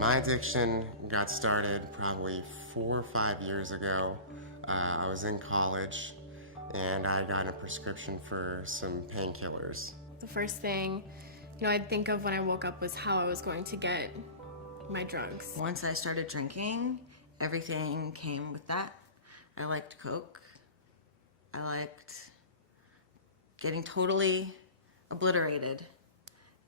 My addiction got started probably 4 or 5 years ago. I was in college and I got a prescription for some painkillers. The first thing, I'd think of when I woke up was how I was going to get my drugs. Once I started drinking, everything came with that. I liked Coke. I liked getting totally obliterated.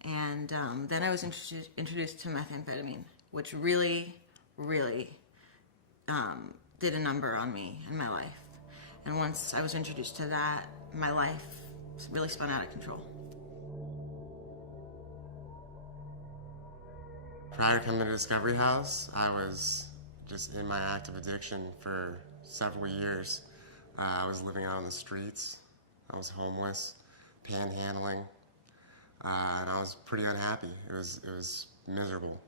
And then I was introduced to methamphetamine, which really, really did a number on me and my life. And once I was introduced to that, my life really spun out of control. Prior to coming to Discovery House, I was just in my active addiction for several years. I was living out on the streets. I was homeless, panhandling, and I was pretty unhappy. It was miserable.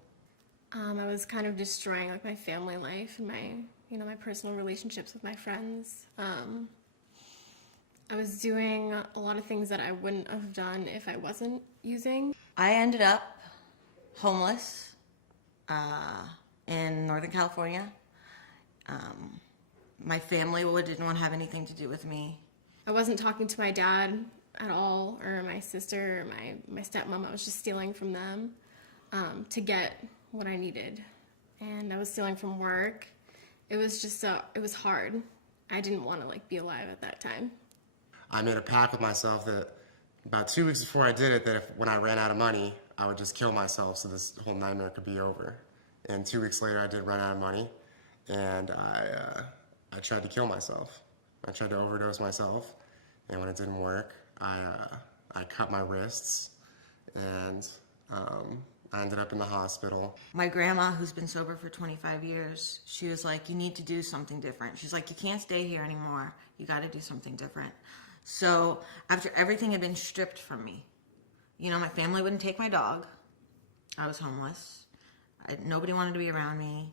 I was kind of destroying my family life and my personal relationships with my friends. I was doing a lot of things that I wouldn't have done if I wasn't using. I ended up homeless in Northern California. My family didn't want to have anything to do with me. I wasn't talking to my dad at all, or my sister, or my stepmom. I was just stealing from them to get what I needed. And I was stealing from work. It was it was hard. I didn't want to be alive at that time. I made a pact with myself that about 2 weeks before I did it, that when I ran out of money, I would just kill myself so this whole nightmare could be over. And 2 weeks later, I did run out of money, and I tried to kill myself. I tried to overdose myself, and when it didn't work, I cut my wrists, and I ended up in the hospital. My grandma, who's been sober for 25 years, she was like, you need to do something different. She's like, you can't stay here anymore. You got to do something different. So after everything had been stripped from me, my family wouldn't take my dog. I was homeless. Nobody wanted to be around me.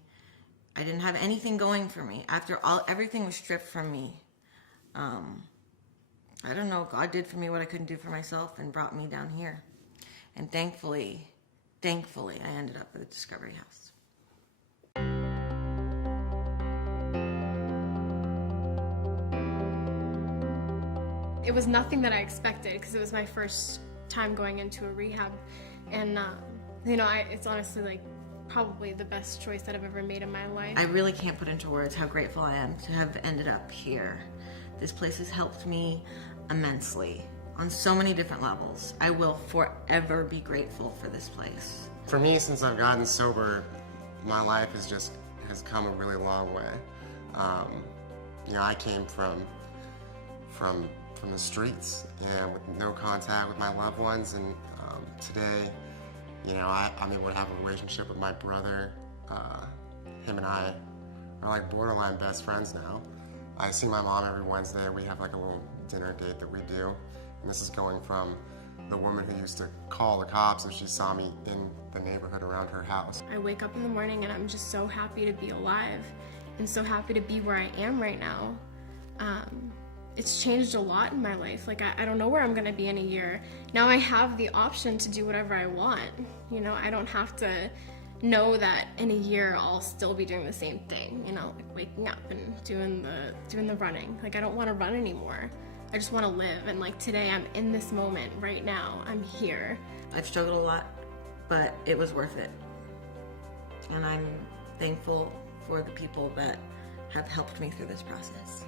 I didn't have anything going for me. After everything was stripped from me, I don't know, God did for me what I couldn't do for myself and brought me down here. And thankfully, I ended up at the Discovery House. It was nothing that I expected because it was my first time going into a rehab. And, it's honestly probably the best choice that I've ever made in my life. I really can't put into words how grateful I am to have ended up here. This place has helped me immensely on so many different levels. I will forever be grateful for this place. For me, since I've gotten sober, my life has come a really long way. I came from the streets and with no contact with my loved ones, and today, I'm able to have a relationship with my brother. Him and I are borderline best friends now. I see my mom every Wednesday. We have a little dinner date that we do. And this is going from the woman who used to call the cops if she saw me in the neighborhood around her house. I wake up in the morning and I'm just so happy to be alive and so happy to be where I am right now. It's changed a lot in my life. I don't know where I'm gonna be in a year. Now I have the option to do whatever I want. I don't have to know that in a year I'll still be doing the same thing, waking up and doing the running. I don't want to run anymore. I just want to live, and today I'm in this moment right now. I'm here. I've struggled a lot, but it was worth it. And I'm thankful for the people that have helped me through this process.